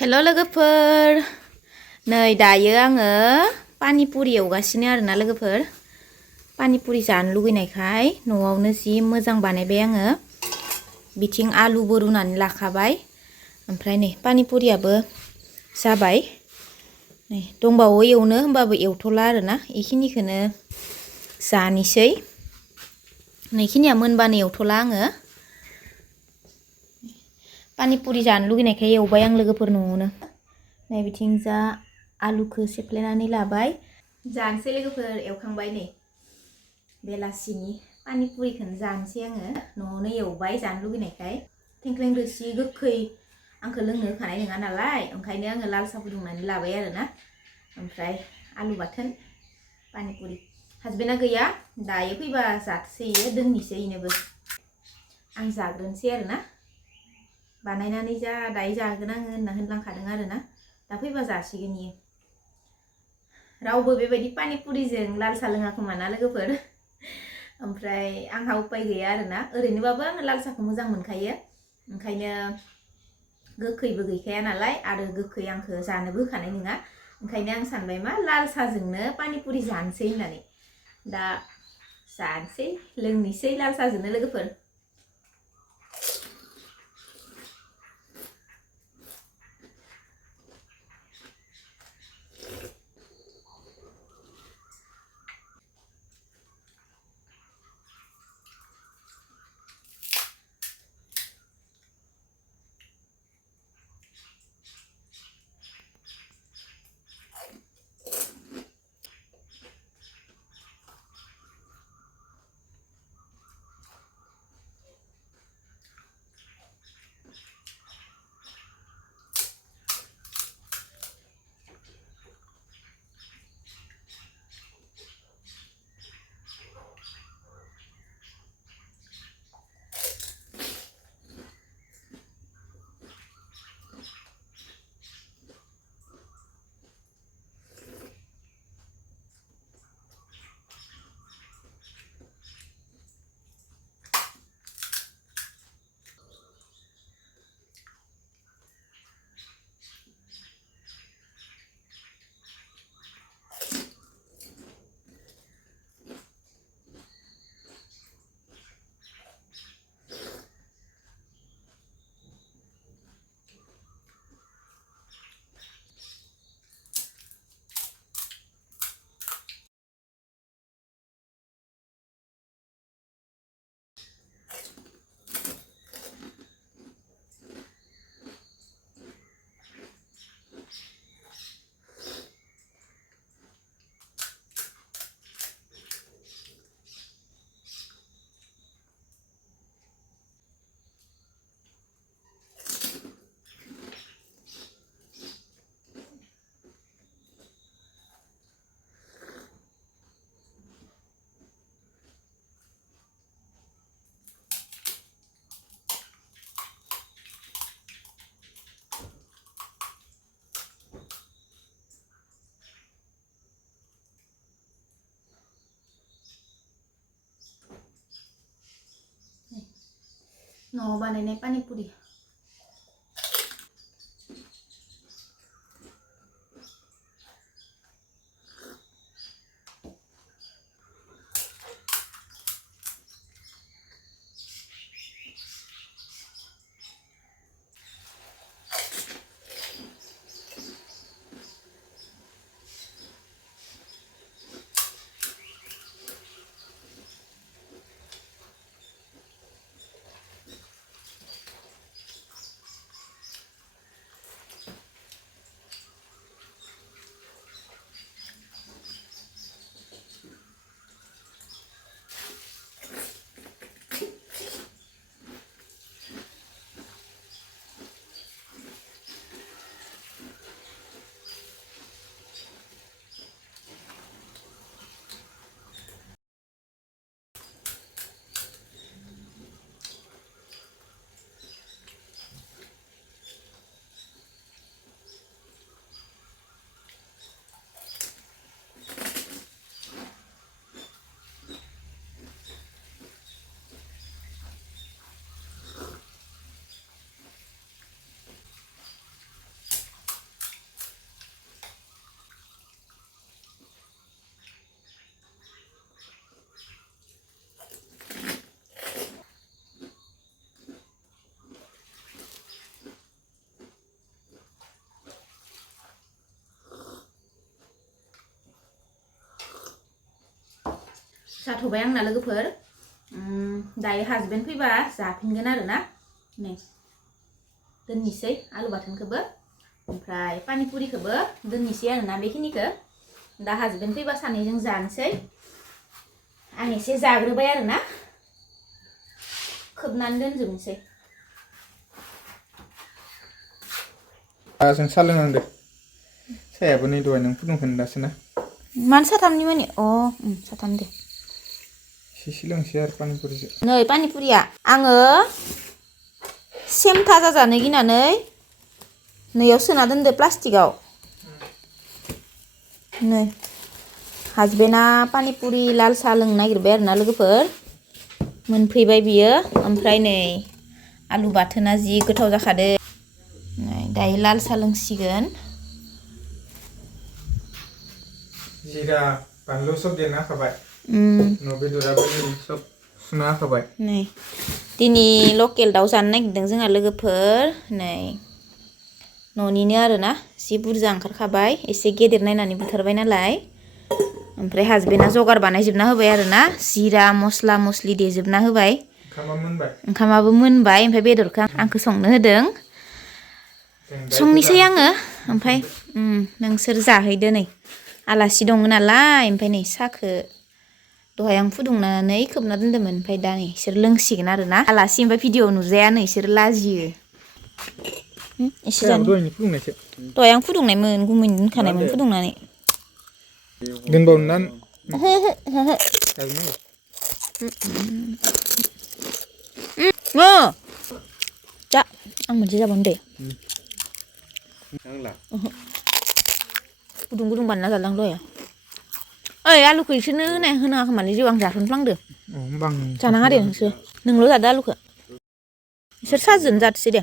हेल' लोगोफोर नै दायो आङो पानिपुरि एवगासिनो आरोना लोगोफोर पानिपुरि जानो लुगैनायखाय न'आवनो जि मोजां बानायबाय आङो बिथिं आलुबो रुनानै लाखाबाय ओमफ्राय नै पानिपुरियाबो जाबाय नै दंबावो एवनो होमबाबो एवथ'ला आरोना इखिनिखौनो जानोसै नैखिनिया मोनबानो एवथ'ला आङो पानिपुरि जानो लुगैनायखाय एवबाय आं लोगोफोर न'आवनो नै बिथिं जा आलुखौ सेफ्लेनानै लाबाय जानोसै लोगोफोर एवखांबाय नै बेलासिनि पानिपुरिखौनो जानोसै आङो न'आवनो एवबाय जानो लुगैनायखाय थेंख्लें रोसि गोखै आंखौ लोंनो होखानाय नङा नालाय ओंखायनो आङो लाल साहा फुदुंनानै लाबाय आरोना ओमफ्राय आलु बाथोन पानिपुरि हासबेन्डआ गैया दायो फैबा जाथोसै दोननोसै इनोबो आं जाग्रोनोसै आरोना बानायनानै दायो जागोन आङो होनना होनलांखादों आरोना दा फैबा जासिगोन इयो रावबो बेबायदि पानिपुरिजों लाल साहा लोङा खोमा ना लोगोफोर ओमफ्राय आंहा उपाय गैया आरोना ओरैनोबाबो आङो लाल साहाखौ मोजां मोनखायो ओंखायनो गोखैबो गैखाया नालाय आरो गोखै आंखौ जानोबो होखानाय नङा ओंखायनो आं सानबाय मा लाल साहाजोंनो पानिपुरि जानोसै होननानै दा जानोसै लोंनोसै लाल साहाजोंनो लोगोफोर न'आव बानायनाय पानिपुरि जाथ'बाय आंना लोगोफोर दायो हासबेन्ड फैबा जाफिनगोन आरोना नै दोननोसै आलु बाथोनखौबो ओमफ्राय पानिपुरिखौबो दोननोसै आरोना बेखिनिखौ दा हासबेन्ड फैबा सानैजों जानोसै आं एसे जाग्रोबाय आरोना खोबनानै दोनजोबनोसै जों सा लोंनांदो सायाबो नै दहाय नों फुदुंखोन दासो ना मानो साथामनि माने साथाम दे एसे लोंसै आरो पानिपुरिजों नै पानिपुरिया आङो सेमथा जाजानो गिनानै नैयाव सोना दोनदो प्लास्टिकआव नै हासबेन्डआ पानिपुरि लाल साहा लोंनो नागिरबाय आरोना लोगोफोर मोनफैबाय बियो ओमफ्राय नै आलु बाथोना जि गोथाव जाखादो दायो लाल साहा लोंसिगोन जिरा बानलु सब देना होखाबाय बेदराबो सब सुना होखाबाय नै दिनै लकेल दाउ जानो नागिरदों जोंहा लोगोफोर नै न'निनो आरोना जि बुरजा ओंखारखाबाय एसे गेदेर नायनानै बुथारबाय नालाय ओमफ्राय हासबेन्डआ जगार बानायजोबना होबाय आरोना जिरा मस्ला मस्लि देजोबना होबाय ओंखामाबो मोनबाय ओमफ्राय बेदरखौ आंखौ संनो होदों संनोसै आङो ओमफ्राय नोंसोर जाहैदो नै आलासि दङ नालाय ओमफ्राय नै साहाखौ दहाय आं फुदुंनानै खोबना दोन्दोंमोन ओमफ्राय दा नै इसोर लोंसिगोन आरोना आलासि ओमफ्राय भिडिअ नुजायानो इसोर लाजियो एसे जानो दहाय आं फुदुंनायमोन गुमैनो दोनखानायमोन फुदुंनानै दोनबावनो ना जा आं मोनसे जाबावनो दे गुदुं गुदुं बानायना जालां दहाय ओइ आलुखौ इसोरनो होनाङा खोमालै जिउ आं जाफ्रामफ्लांदो जानाङा दे नोंसोर नोंल' जादो आलुखौ इसोर साजों जाथोसै दे